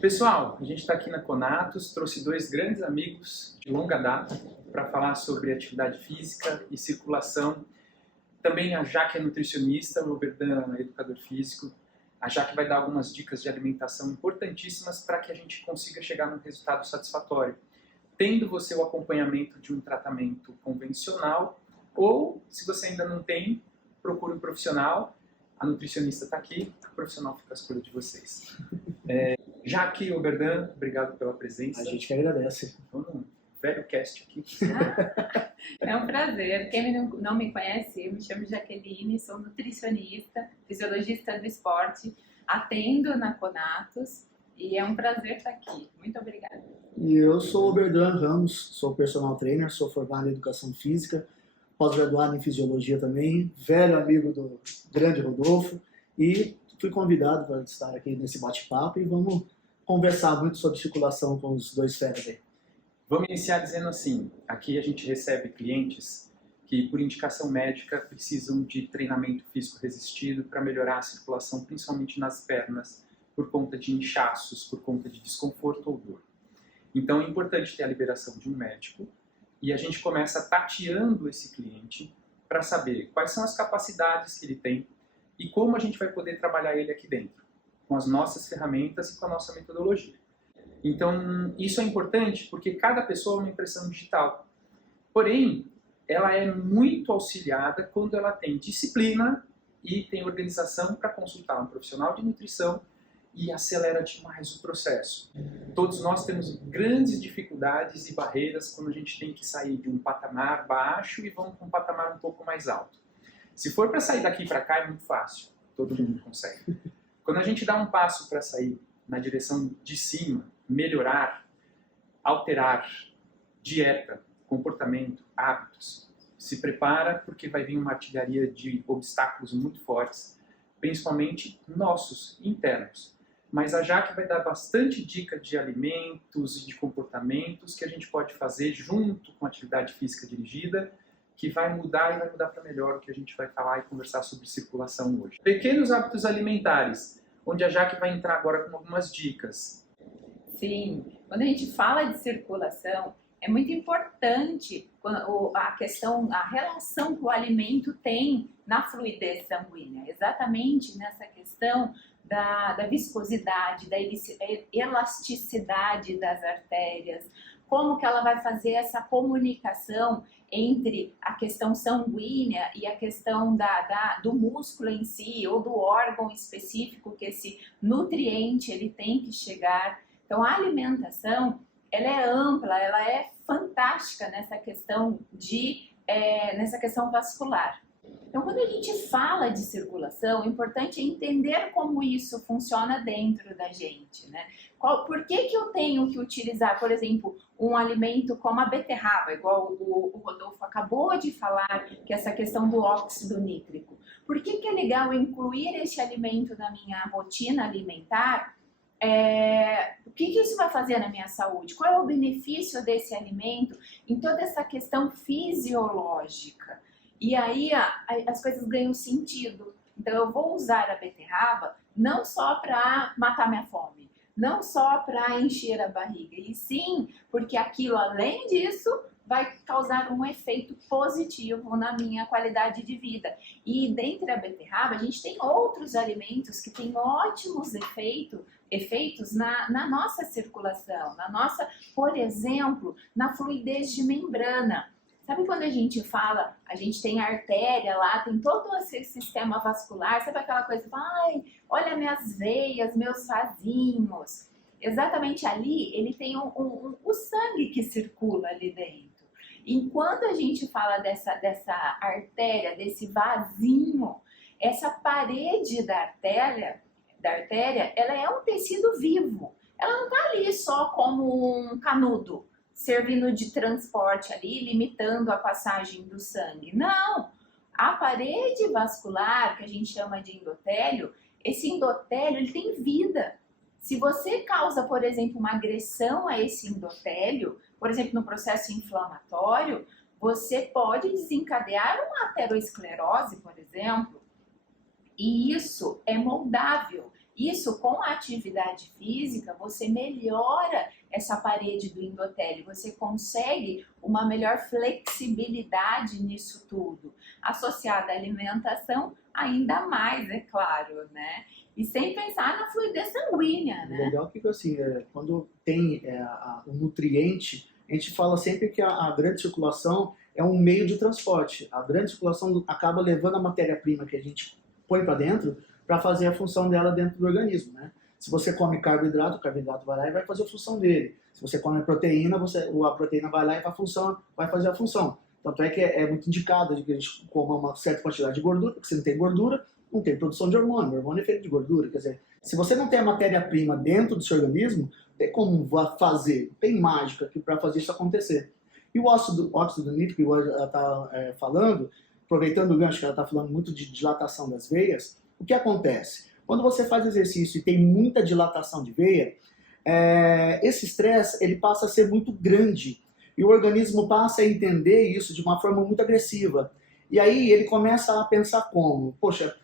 Pessoal, a gente está aqui na Conatus, trouxe dois grandes amigos de longa data para falar sobre atividade física e circulação. Também a Jaque é nutricionista, o Oberdan é educador físico. A Jaque vai dar algumas dicas de alimentação importantíssimas para que a gente consiga chegar num resultado satisfatório, tendo você o acompanhamento de um tratamento convencional ou, se você ainda não tem, procure um profissional. A nutricionista está aqui, o profissional fica à escolha de vocês. Jaque, Oberdan, obrigado pela presença. A gente que agradece. Vamos um velho cast aqui. É um prazer. Quem não me conhece, eu me chamo Jaqueline, sou nutricionista, fisiologista do esporte, atendo na Conatus e é um prazer estar aqui. Muito obrigada. E eu sou o Oberdan Ramos, sou personal trainer, sou formado em educação física, pós-graduado em fisiologia também, velho amigo do grande Rodolfo e fui convidado para estar aqui nesse bate-papo e vamos conversar muito sobre circulação com os dois feras aí. Vamos iniciar dizendo assim, aqui a gente recebe clientes que por indicação médica precisam de treinamento físico resistido para melhorar a circulação, principalmente nas pernas, por conta de inchaços, por conta de desconforto ou dor. Então é importante ter a liberação de um médico e a gente começa tateando esse cliente para saber quais são as capacidades que ele tem e como a gente vai poder trabalhar ele aqui dentro, com as nossas ferramentas e com a nossa metodologia. Então, isso é importante porque cada pessoa é uma impressão digital. Porém, ela é muito auxiliada quando ela tem disciplina e tem organização para consultar um profissional de nutrição e acelera demais o processo. Todos nós temos grandes dificuldades e barreiras quando a gente tem que sair de um patamar baixo e vamos para um patamar um pouco mais alto. Se for para sair daqui para cá é muito fácil, todo mundo consegue. Quando a gente dá um passo para sair na direção de cima, melhorar, alterar, dieta, comportamento, hábitos, se prepara porque vai vir uma artilharia de obstáculos muito fortes, principalmente nossos, internos. Mas a Jaque vai dar bastante dica de alimentos e de comportamentos que a gente pode fazer junto com a atividade física dirigida, que vai mudar e vai mudar para melhor o que a gente vai falar e conversar sobre circulação hoje. Pequenos hábitos alimentares, onde a Jaque vai entrar agora com algumas dicas. Sim, quando a gente fala de circulação, é muito importante a relação que o alimento tem na fluidez sanguínea, exatamente nessa questão da viscosidade, da elasticidade das artérias, como que ela vai fazer essa comunicação entre a questão sanguínea e a questão do músculo em si, ou do órgão específico que esse nutriente ele tem que chegar. Então a alimentação, ela é ampla, ela é fantástica nessa questão vascular. Então quando a gente fala de circulação, é importante entender como isso funciona dentro da gente, né? Por que eu tenho que utilizar, por exemplo, um alimento como a beterraba, igual o Rodolfo acabou de falar, que é essa questão do óxido nítrico. Por que é legal incluir esse alimento na minha rotina alimentar? O que isso vai fazer na minha saúde? Qual é o benefício desse alimento em toda essa questão fisiológica? E aí as coisas ganham sentido. Então eu vou usar a beterraba não só para matar minha fome, não só para encher a barriga, e sim porque aquilo, além disso, vai causar um efeito positivo na minha qualidade de vida. E dentre a beterraba, a gente tem outros alimentos que têm ótimos efeitos na nossa circulação, por exemplo, na fluidez de membrana. Sabe quando a gente fala, a gente tem artéria lá, tem todo esse sistema vascular, sabe aquela coisa, ai, olha minhas veias, meus vasinhos. Exatamente ali, ele tem o sangue que circula ali dentro. Enquanto a gente fala dessa artéria, desse vasinho, essa parede da artéria, ela é um tecido vivo. Ela não está ali só como um canudo, servindo de transporte ali, limitando a passagem do sangue. Não! A parede vascular, que a gente chama de endotélio, esse endotélio ele tem vida. Se você causa, por exemplo, uma agressão a esse endotélio, por exemplo, no processo inflamatório, você pode desencadear uma aterosclerose, por exemplo, e isso é moldável. Isso, com a atividade física, você melhora essa parede do endotélio, você consegue uma melhor flexibilidade nisso tudo. Associada à alimentação, ainda mais, é claro, né? E sem pensar na fluidez sanguínea, né? Legal que, assim, quando tem o nutriente, a gente fala sempre que a grande circulação é um meio de transporte. A grande circulação acaba levando a matéria-prima que a gente põe para dentro para fazer a função dela dentro do organismo, né? Se você come carboidrato, o carboidrato vai lá e vai fazer a função dele. Se você come proteína, a proteína vai lá e vai fazer a função. Tanto é que é muito indicado que a gente coma uma certa quantidade de gordura, porque se não tem gordura, não tem produção de hormônio. O hormônio é feito de gordura. Quer dizer, se você não tem a matéria-prima dentro do seu organismo, não tem como fazer, não tem mágica para fazer isso acontecer. E o óxido nítrico, que ela está falando, aproveitando o gancho que ela está falando muito de dilatação das veias, o que acontece? Quando você faz exercício e tem muita dilatação de veia, esse estresse ele passa a ser muito grande e o organismo passa a entender isso de uma forma muito agressiva. E aí ele começa a pensar como? Poxa,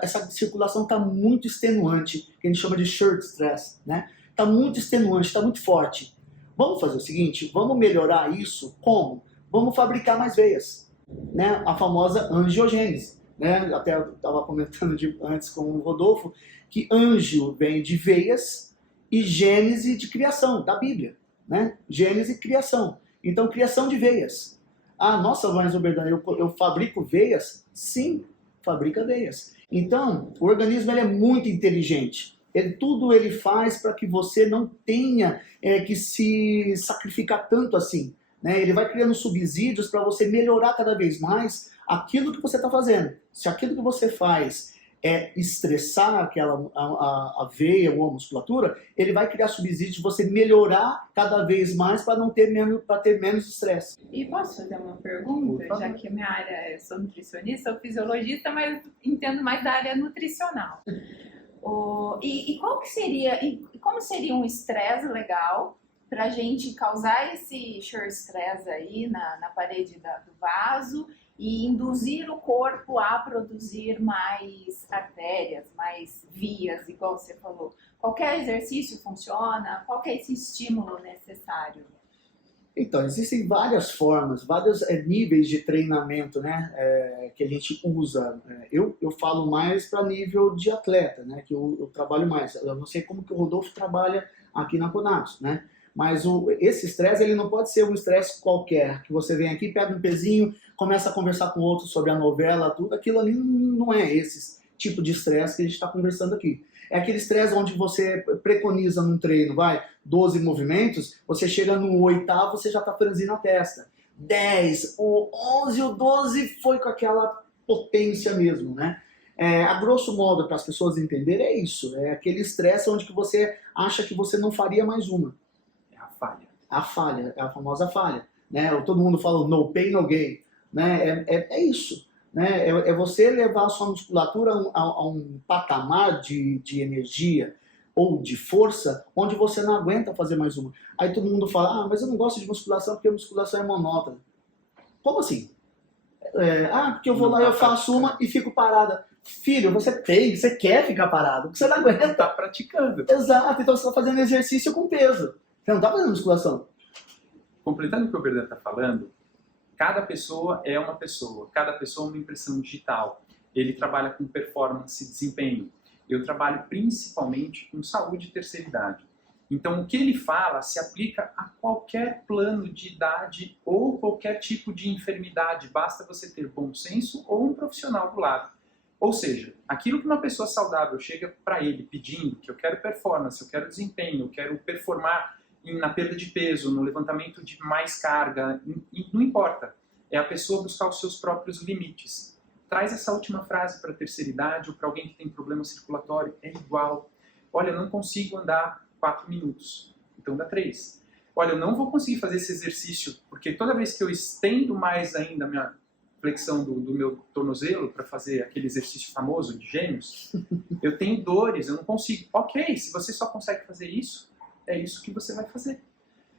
essa circulação está muito extenuante, que a gente chama de short stress, né? Está muito extenuante, está muito forte. Vamos fazer o seguinte, vamos melhorar isso como? Vamos fabricar mais veias, né? A famosa angiogênese. Né? Até eu estava comentando antes com o Rodolfo, que anjo vem de veias e gênese de criação, da Bíblia. Né? Gênese e criação. Então, criação de veias. Ah, nossa, mas eu fabrico veias? Sim, fabrica veias. Então, o organismo ele é muito inteligente. Tudo ele faz para que você não tenha que se sacrificar tanto assim. Né? Ele vai criando subsídios para você melhorar cada vez mais aquilo que você está fazendo. Se aquilo que você faz é estressar a veia ou a musculatura, ele vai criar subsídios de você melhorar cada vez mais para ter menos estresse. E posso fazer uma pergunta? Já que a minha área, eu sou nutricionista, sou fisiologista, mas entendo mais da área nutricional. Como seria um estresse legal para a gente causar esse short stress aí na parede do vaso e induzir o corpo a produzir mais artérias, mais vias, igual você falou? Qualquer exercício funciona? Qual que é esse estímulo necessário? Então, existem várias formas, vários níveis de treinamento, né, que a gente usa. Eu falo mais para nível de atleta, né, que eu trabalho mais. Eu não sei como que o Rodolfo trabalha aqui na Conatos, né? Mas esse estresse ele não pode ser um estresse qualquer, que você vem aqui, pega um pezinho, começa a conversar com outro sobre a novela, tudo. Aquilo ali não é esse tipo de estresse que a gente está conversando aqui. É aquele estresse onde você preconiza num treino, 12 movimentos, você chega no 8º, você já está franzindo a testa. 10, o 11, o 12 foi com aquela potência mesmo, né? A grosso modo, para as pessoas entenderem, é isso. É aquele estresse onde que você acha que você não faria mais uma. A falha, é a famosa falha. Né? Todo mundo fala no pain, no gain. Né? É isso. Né? É você levar a sua musculatura a um patamar de energia ou de força onde você não aguenta fazer mais uma. Aí todo mundo fala, mas eu não gosto de musculação porque a musculação é monótona. Como assim? Porque eu vou lá e eu faço uma e fico parada. Filho, você quer ficar parado, porque você não aguenta. Está praticando. Exato, então você está fazendo exercício com peso. Você não está fazendo musculação. Completando o que o Berdan está falando, cada pessoa é uma pessoa é uma impressão digital. Ele trabalha com performance e desempenho. Eu trabalho principalmente com saúde e terceira idade. Então, o que ele fala se aplica a qualquer plano de idade ou qualquer tipo de enfermidade. Basta você ter bom senso ou um profissional do lado. Ou seja, aquilo que uma pessoa saudável chega para ele pedindo, que eu quero performance, eu quero desempenho, eu quero performar na perda de peso, no levantamento de mais carga, não importa. É a pessoa buscar os seus próprios limites. Traz essa última frase para a terceira idade ou para alguém que tem problema circulatório, é igual. Olha, eu não consigo andar 4 minutos, então dá 3. Olha, eu não vou conseguir fazer esse exercício, porque toda vez que eu estendo mais ainda a minha flexão do meu tornozelo para fazer aquele exercício famoso de gêmeos, eu tenho dores, eu não consigo. Ok, se você só consegue fazer isso, é isso que você vai fazer.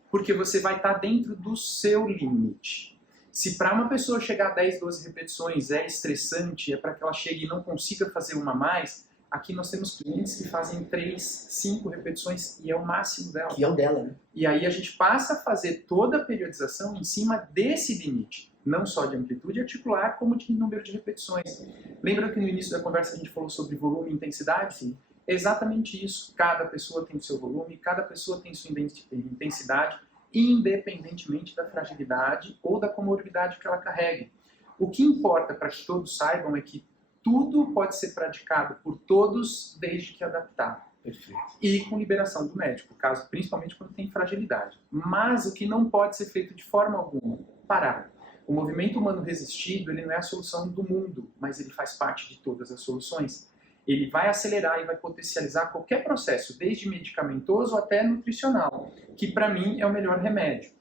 Porque você vai estar dentro do seu limite. Se para uma pessoa chegar a 10, 12 repetições é estressante, é para que ela chegue e não consiga fazer uma mais, Aqui nós temos clientes que fazem 3, 5 repetições e é o máximo dela. Que é o dela, né? E aí a gente passa a fazer toda a periodização em cima desse limite, não só de amplitude articular, como de número de repetições. Lembra que no início da conversa a gente falou sobre volume e intensidade? Sim. É exatamente isso. Cada pessoa tem o seu volume, cada pessoa tem sua intensidade, independentemente da fragilidade ou da comorbidade que ela carregue. O que importa para que todos saibam é que tudo pode ser praticado por todos desde que adaptado. Perfeito. E com liberação do médico, caso, principalmente quando tem fragilidade. Mas o que não pode ser feito de forma alguma, parar. O movimento humano resistido, ele não é a solução do mundo, mas ele faz parte de todas as soluções. Ele vai acelerar e vai potencializar qualquer processo, desde medicamentoso até nutricional, que para mim é o melhor remédio.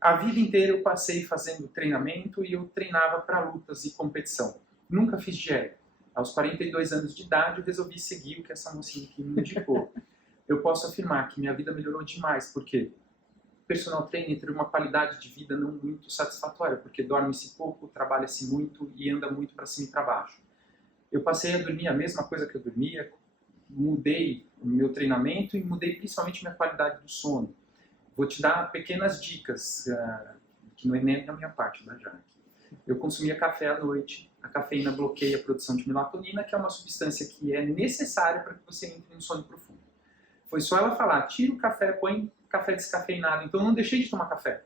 A vida inteira eu passei fazendo treinamento e eu treinava para lutas e competição. Nunca fiz dieta. Aos 42 anos de idade, eu resolvi seguir o que essa mocinha aqui me indicou. Eu posso afirmar que minha vida melhorou demais, porque personal trainer tem uma qualidade de vida não muito satisfatória, porque dorme-se pouco, trabalha-se muito e anda muito para cima e para baixo. Eu passei a dormir a mesma coisa que eu dormia, mudei o meu treinamento e mudei principalmente minha qualidade do sono. Vou te dar pequenas dicas, que não é nem da minha parte, da Jaque. Eu consumia café à noite. A cafeína bloqueia a produção de melatonina, que é uma substância que é necessária para que você entre em um sono profundo. Foi só ela falar, tira o café, põe café descafeinado. Então eu não deixei de tomar café.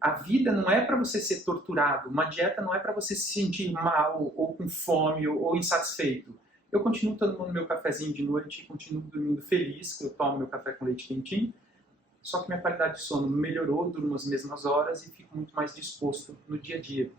A vida não é para você ser torturado. Uma dieta não é para você se sentir mal, ou com fome, ou insatisfeito. Eu continuo tomando meu cafezinho de noite e continuo dormindo feliz, que eu tomo meu café com leite quentinho. Só que minha qualidade de sono melhorou, durmo as mesmas horas e fico muito mais disposto no dia a dia.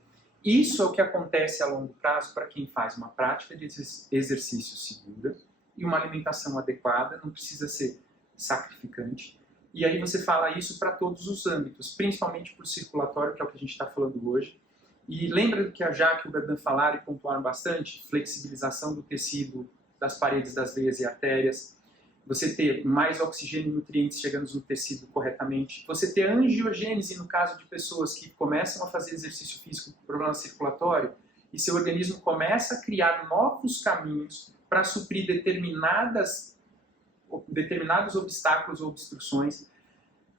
Isso é o que acontece a longo prazo para quem faz uma prática de exercício segura e uma alimentação adequada, não precisa ser sacrificante. E aí você fala isso para todos os âmbitos, principalmente para o circulatório, que é o que a gente está falando hoje. E lembra do que a Jaque e o Berdan falaram e pontuaram bastante? Flexibilização do tecido, das paredes das veias e artérias, você ter mais oxigênio e nutrientes chegando no tecido corretamente, você ter angiogênese no caso de pessoas que começam a fazer exercício físico com problema circulatório e seu organismo começa a criar novos caminhos para suprir determinados obstáculos ou obstruções.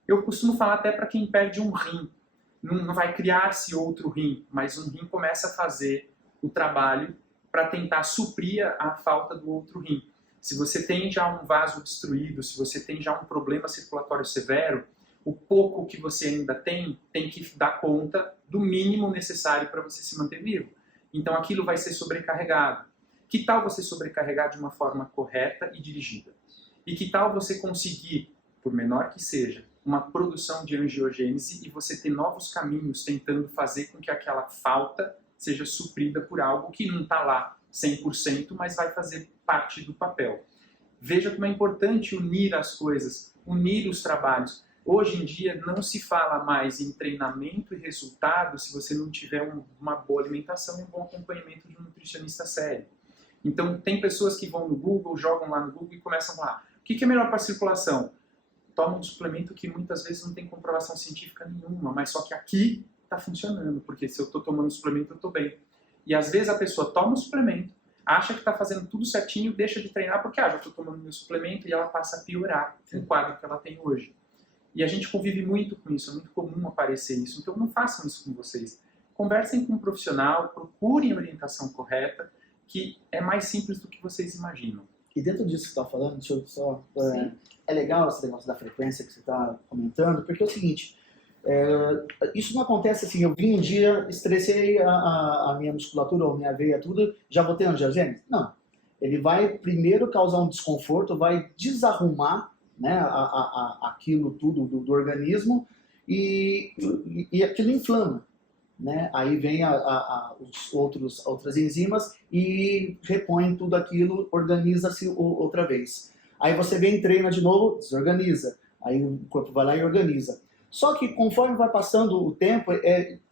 Eu costumo falar até para quem perde um rim, não vai criar-se outro rim, mas um rim começa a fazer o trabalho para tentar suprir a falta do outro rim. Se você tem já um vaso obstruído, se você tem já um problema circulatório severo, o pouco que você ainda tem que dar conta do mínimo necessário para você se manter vivo. Então aquilo vai ser sobrecarregado. Que tal você sobrecarregar de uma forma correta e dirigida? E que tal você conseguir, por menor que seja, uma produção de angiogênese e você ter novos caminhos tentando fazer com que aquela falta seja suprida por algo que não está lá 100%, mas vai fazer parte do papel. Veja como é importante unir as coisas, unir os trabalhos. Hoje em dia não se fala mais em treinamento e resultado se você não tiver uma boa alimentação e um bom acompanhamento de um nutricionista sério. Então tem pessoas que vão no Google, jogam lá no Google e começam a falar, o que é melhor para a circulação? Toma um suplemento que muitas vezes não tem comprovação científica nenhuma, mas só que aqui está funcionando, porque se eu estou tomando suplemento eu estou bem. E às vezes a pessoa toma o suplemento, acha que está fazendo tudo certinho, deixa de treinar porque já estou tomando meu suplemento e ela passa a piorar o quadro que ela tem hoje. E a gente convive muito com isso, é muito comum aparecer isso. Então não façam isso com vocês. Conversem com um profissional, procurem a orientação correta, que é mais simples do que vocês imaginam. E dentro disso que você está falando, deixa eu só... É legal esse negócio da frequência que você está comentando, porque é o seguinte... isso não acontece assim, eu vim um dia, estressei a minha musculatura ou minha veia, tudo, já vou ter angiogênese? Não. Ele vai primeiro causar um desconforto, vai desarrumar, né, aquilo tudo do organismo e aquilo inflama. Né? Aí vem outras enzimas e repõe tudo aquilo, organiza-se outra vez. Aí você vem, treina de novo, desorganiza. Aí o corpo vai lá e organiza. Só que conforme vai passando o tempo,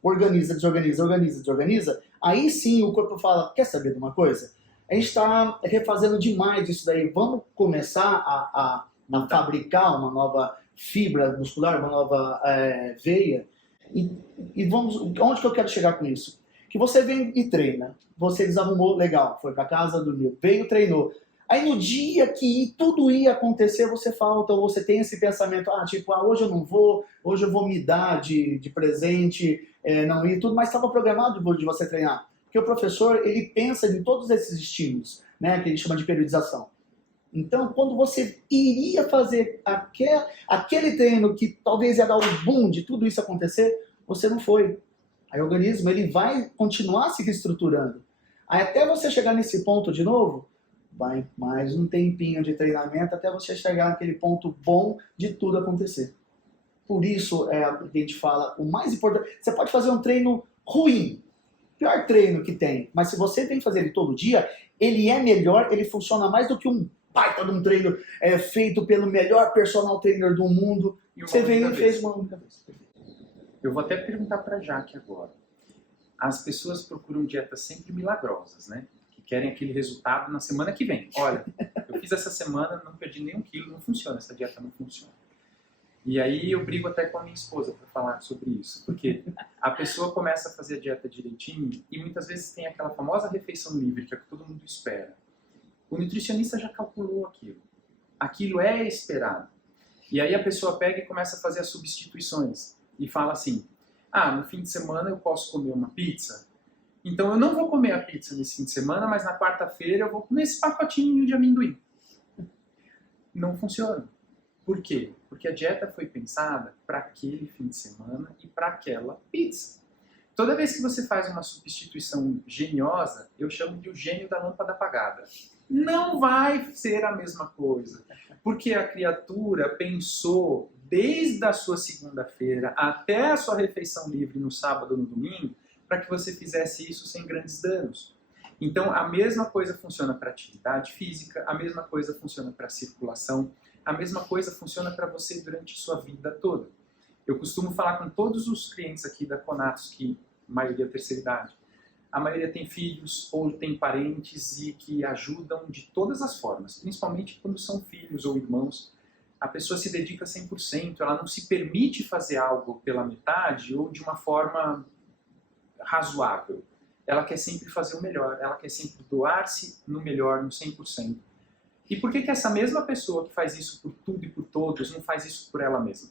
organiza, desorganiza, organiza, desorganiza, aí sim o corpo fala, quer saber de uma coisa? A gente está refazendo demais isso daí, vamos começar a fabricar uma nova fibra muscular, uma nova veia, e vamos, onde que eu quero chegar com isso? Que você vem e treina, você desarrumou, legal, foi para casa, dormiu, veio, treinou. Aí no dia que tudo ia acontecer, você falta, ou você tem esse pensamento, hoje eu não vou, hoje eu vou me dar de presente, não ir, tudo, mas estava programado de você treinar. Porque o professor, ele pensa em todos esses estímulos, né, que ele chama de periodização. Então, quando você iria fazer aquele treino que talvez ia dar o boom de tudo isso acontecer, você não foi. Aí o organismo, ele vai continuar se reestruturando. Aí até você chegar nesse ponto de novo, vai mais um tempinho de treinamento até você chegar naquele ponto bom de tudo acontecer. Por isso é o que a gente fala, o mais importante, você pode fazer um treino ruim, pior treino que tem, mas se você tem que fazer ele todo dia, ele é melhor, ele funciona mais do que um baita de um treino feito pelo melhor personal trainer do mundo. Você veio e fez uma única vez. Eu vou até perguntar para a Jaque agora. As pessoas procuram dietas sempre milagrosas, né? Que querem aquele resultado na semana que vem. Olha, eu fiz essa semana, não perdi nenhum quilo, não funciona, essa dieta não funciona. E aí eu brigo até com a minha esposa para falar sobre isso, porque a pessoa começa a fazer a dieta direitinho e muitas vezes tem aquela famosa refeição livre, que é o que todo mundo espera. O nutricionista já calculou aquilo. Aquilo é esperado. E aí a pessoa pega e começa a fazer as substituições e fala assim, no fim de semana eu posso comer uma pizza, então eu não vou comer a pizza nesse fim de semana, mas na quarta-feira eu vou comer esse pacotinho de amendoim. Não funciona. Por quê? Porque a dieta foi pensada para aquele fim de semana e para aquela pizza. Toda vez que você faz uma substituição geniosa, eu chamo de o gênio da lâmpada apagada. Não vai ser a mesma coisa. Porque a criatura pensou desde a sua segunda-feira até a sua refeição livre no sábado ou no domingo, para que você fizesse isso sem grandes danos. Então, a mesma coisa funciona para atividade física, a mesma coisa funciona para circulação, a mesma coisa funciona para você durante sua vida toda. Eu costumo falar com todos os clientes aqui da Conatos, que a maioria é terceira idade. A maioria tem filhos ou tem parentes e que ajudam de todas as formas, principalmente quando são filhos ou irmãos. A pessoa se dedica 100%, ela não se permite fazer algo pela metade ou de uma forma razoável. Ela quer sempre fazer o melhor, ela quer sempre doar-se no melhor, no 100%. E por que essa mesma pessoa que faz isso por tudo e por todos não faz isso por ela mesma?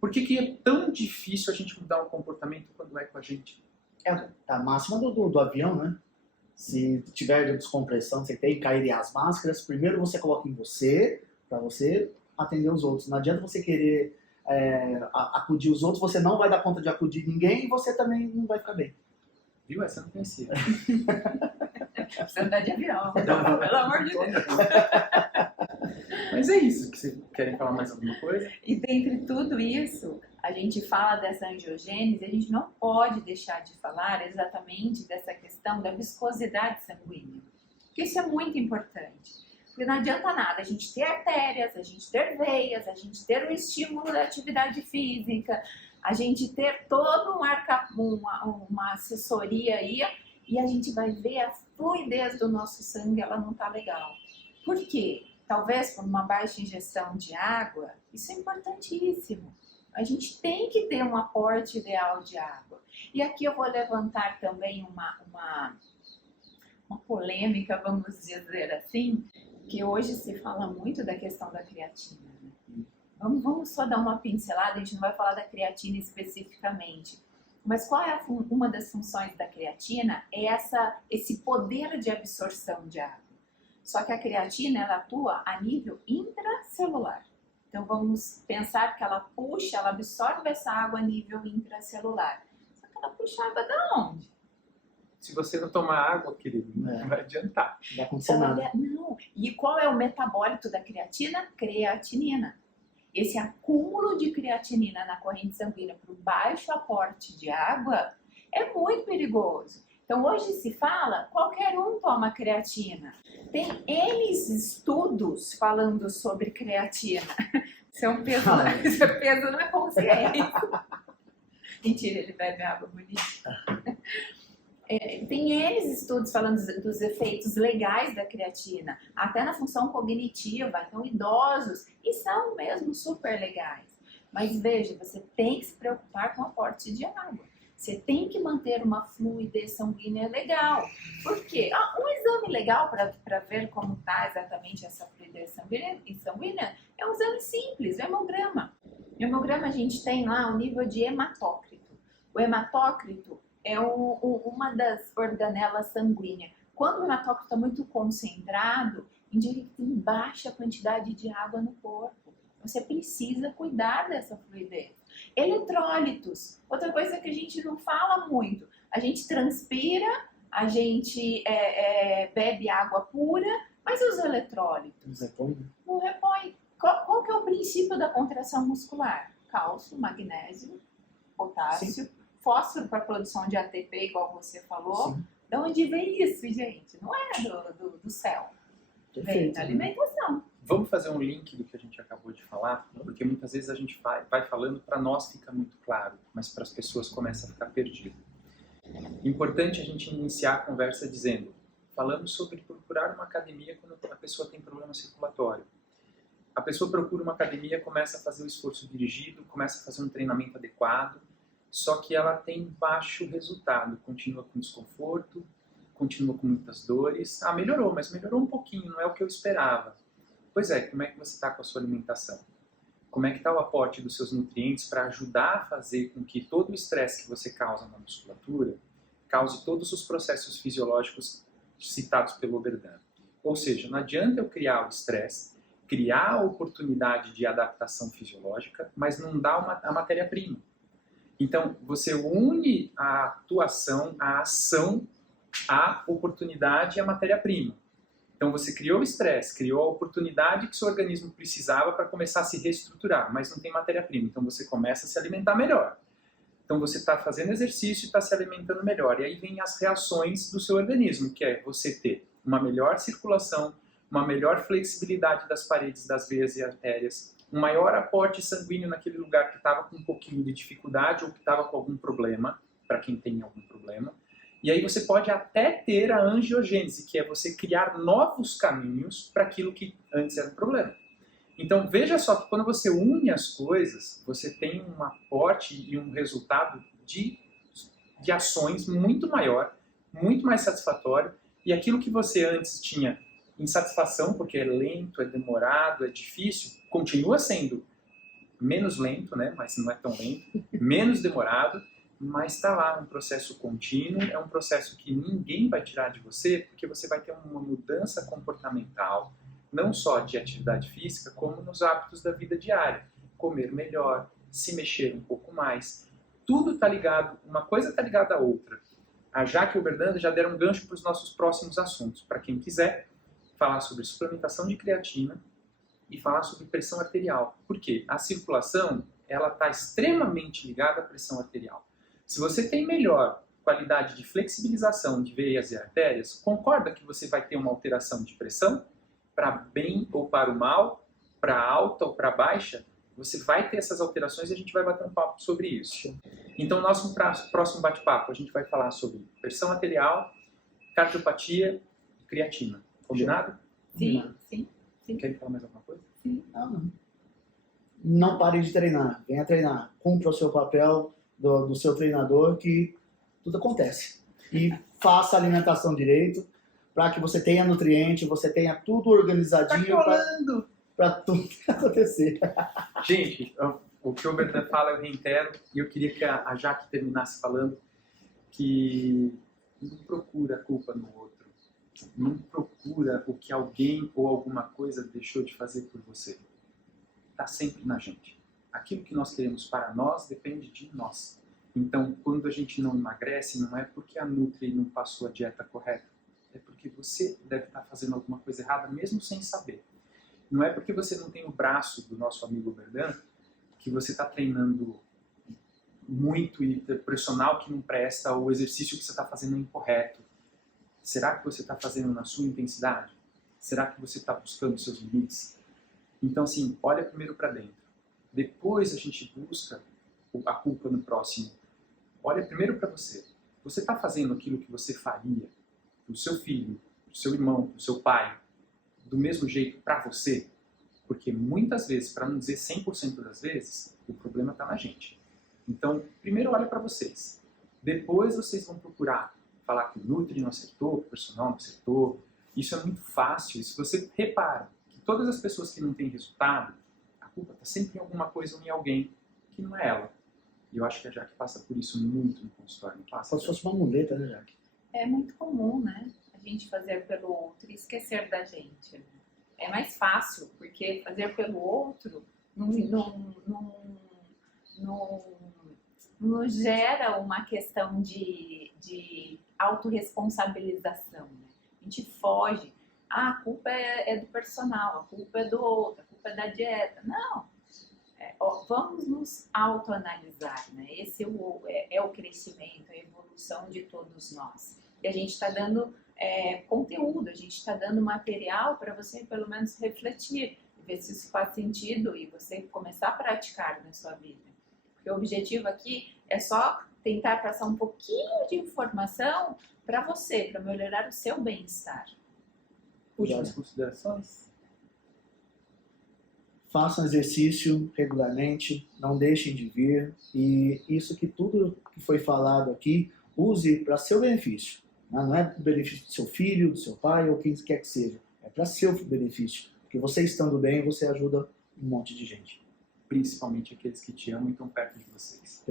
Por que é tão difícil a gente mudar um comportamento quando é com a gente? É a máxima do avião, né? Se tiver descompressão, você tem que cair as máscaras, primeiro você coloca em você, para você atender os outros. Não adianta você querer acudir os outros, você não vai dar conta de acudir ninguém e você também não vai ficar bem. Viu? Essa eu não conhecia. Você andar de avião, pelo amor de Deus. Mas é isso. Que vocês querem falar mais alguma coisa? E dentre tudo isso, a gente fala dessa angiogênese, a gente não pode deixar de falar exatamente dessa questão da viscosidade sanguínea. Porque isso é muito importante. Porque não adianta nada a gente ter artérias, a gente ter veias, a gente ter o estímulo da atividade física, a gente ter toda uma assessoria aí, e a gente vai ver a fluidez do nosso sangue, ela não está legal. Por quê? Talvez por uma baixa ingestão de água, isso é importantíssimo. A gente tem que ter um aporte ideal de água. E aqui eu vou levantar também uma polêmica, vamos dizer assim, que hoje se fala muito da questão da creatina. Né? Vamos só dar uma pincelada, a gente não vai falar da creatina especificamente. Mas qual é uma das funções da creatina? É esse poder de absorção de água. Só que a creatina, ela atua a nível intracelular. Então vamos pensar que ela puxa, ela absorve essa água a nível intracelular. Só que ela puxa água de onde? Se você não tomar água, querido, não vai adiantar. Não vai acontecer nada. Não. E qual é o metabólito da creatina? Creatinina. Esse acúmulo de creatinina na corrente sanguínea por baixo aporte de água é muito perigoso. Então hoje se fala, qualquer um toma creatina. Tem N estudos falando sobre creatina. Isso é peso na consciência. Mentira, ele bebe água bonita. Tem N estudos falando dos efeitos legais da creatina, até na função cognitiva, então idosos, e são mesmo super legais. Mas veja, você tem que se preocupar com o aporte de água. Você tem que manter uma fluidez sanguínea legal. Por quê? Um exame legal para ver como está exatamente essa fluidez sanguínea é um exame simples, o hemograma. No hemograma a gente tem lá o nível de hematócrito. O hematócrito é uma das organelas sanguíneas. Quando o hematócrito está muito concentrado, indica que tem baixa quantidade de água no corpo. Você precisa cuidar dessa fluidez. Eletrólitos, outra coisa que a gente não fala muito. A gente transpira, a gente bebe água pura, mas e os eletrólitos? Não repõe. Qual que é o princípio da contração muscular? Cálcio, magnésio, potássio, Sim. fósforo para produção de ATP, igual você falou. Sim. De onde vem isso, gente? Não é do céu. Vem Perfeito. da alimentação. Vamos fazer um link do que a gente acabou de falar, porque muitas vezes a gente vai falando, para nós fica muito claro, mas para as pessoas começa a ficar perdido. Importante a gente iniciar a conversa falando sobre procurar uma academia quando a pessoa tem problema circulatório. A pessoa procura uma academia, começa a fazer o esforço dirigido, começa a fazer um treinamento adequado, só que ela tem baixo resultado, continua com desconforto, continua com muitas dores. Ah, melhorou, mas melhorou um pouquinho, não é o que eu esperava. Pois é, como é que você está com a sua alimentação? Como é que está o aporte dos seus nutrientes para ajudar a fazer com que todo o estresse que você causa na musculatura cause todos os processos fisiológicos citados pelo Oberdan? Ou seja, não adianta eu criar o estresse, criar a oportunidade de adaptação fisiológica, mas não dá a matéria-prima. Então, você une a atuação, a ação, a oportunidade e a matéria-prima. Então, você criou o estresse, criou a oportunidade que seu organismo precisava para começar a se reestruturar, mas não tem matéria-prima. Então, você começa a se alimentar melhor. Então, você está fazendo exercício e está se alimentando melhor. E aí vem as reações do seu organismo, que é você ter uma melhor circulação, uma melhor flexibilidade das paredes das veias e artérias, um maior aporte sanguíneo naquele lugar que estava com um pouquinho de dificuldade ou que estava com algum problema, para quem tem algum problema. E aí você pode até ter a angiogênese, que é você criar novos caminhos para aquilo que antes era um problema. Então veja só que quando você une as coisas, você tem um aporte e um resultado de ações muito maior, muito mais satisfatório, e aquilo que você antes tinha insatisfação, porque é lento, é demorado, é difícil, continua sendo menos lento, né? Mas não é tão lento, menos demorado, mas está lá um processo contínuo, é um processo que ninguém vai tirar de você, porque você vai ter uma mudança comportamental, não só de atividade física, como nos hábitos da vida diária. Comer melhor, se mexer um pouco mais. Tudo está ligado, uma coisa está ligada à outra. A Jaque e o Oberdan já deram um gancho para os nossos próximos assuntos. Para quem quiser falar sobre suplementação de creatina e falar sobre pressão arterial. Por quê? A circulação ela está extremamente ligada à pressão arterial. Se você tem melhor qualidade de flexibilização de veias e artérias, concorda que você vai ter uma alteração de pressão? Para bem ou para o mal, para alta ou para baixa, você vai ter essas alterações e a gente vai bater um papo sobre isso. Então, no nosso próximo bate-papo, a gente vai falar sobre pressão arterial, cardiopatia e creatina. Combinado? Sim, sim. Quer falar mais alguma coisa? Sim. Não pare de treinar, venha treinar. Cumpra o seu papel do seu treinador, que tudo acontece. E faça a alimentação direito, para que você tenha nutriente, você tenha tudo organizadinho para tudo acontecer. Gente, o que o Oberdan fala eu reitero, e eu queria que a Jaque terminasse falando que não procura a culpa no outro, não procura o que alguém ou alguma coisa deixou de fazer por você. Está sempre na gente. Aquilo que nós queremos para nós depende de nós. Então, quando a gente não emagrece, não é porque a Nutri não passou a dieta correta, é porque você deve estar fazendo alguma coisa errada, mesmo sem saber. Não é porque você não tem o braço do nosso amigo Oberdan que você está treinando muito e personal que não presta, ou o exercício que você está fazendo é incorreto. Será que você está fazendo na sua intensidade? Será que você está buscando seus limites? Então, assim, olha primeiro para dentro. Depois a gente busca a culpa no próximo. Olha primeiro para você. Você está fazendo aquilo que você faria para o seu filho, para o seu irmão, para o seu pai, do mesmo jeito para você? Porque muitas vezes, para não dizer 100% das vezes, o problema está na gente. Então, primeiro olha para vocês. Depois vocês vão procurar falar que o Nutri não acertou, que o personal não acertou. Isso é muito fácil. E se você repara que todas as pessoas que não têm resultado, a culpa está sempre em alguma coisa ou em alguém que não é ela. E eu acho que a Jaque passa por isso muito no consultório. Não passa? Como se fosse uma muleta, né, Jaque? É muito comum, né? A gente fazer pelo outro e esquecer da gente. Né? É mais fácil, porque fazer pelo outro não gera uma questão de autorresponsabilização. Né? A gente foge. Ah, a culpa é do personal, a culpa é do outro, a culpa é da dieta. Não. Vamos nos autoanalisar. Né? Esse é o crescimento, a evolução de todos nós. E a gente está dando conteúdo, a gente está dando material para você pelo menos refletir, ver se isso faz sentido e você começar a praticar na sua vida. Porque o objetivo aqui é só tentar passar um pouquinho de informação para você, para melhorar o seu bem-estar. Últimas considerações? Façam exercício regularmente, não deixem de vir, e isso que tudo que foi falado aqui, use para seu benefício. Não é para o benefício do seu filho, do seu pai ou quem quer que seja. É para seu benefício. Porque você estando bem, você ajuda um monte de gente. Principalmente aqueles que te amam e estão perto de vocês.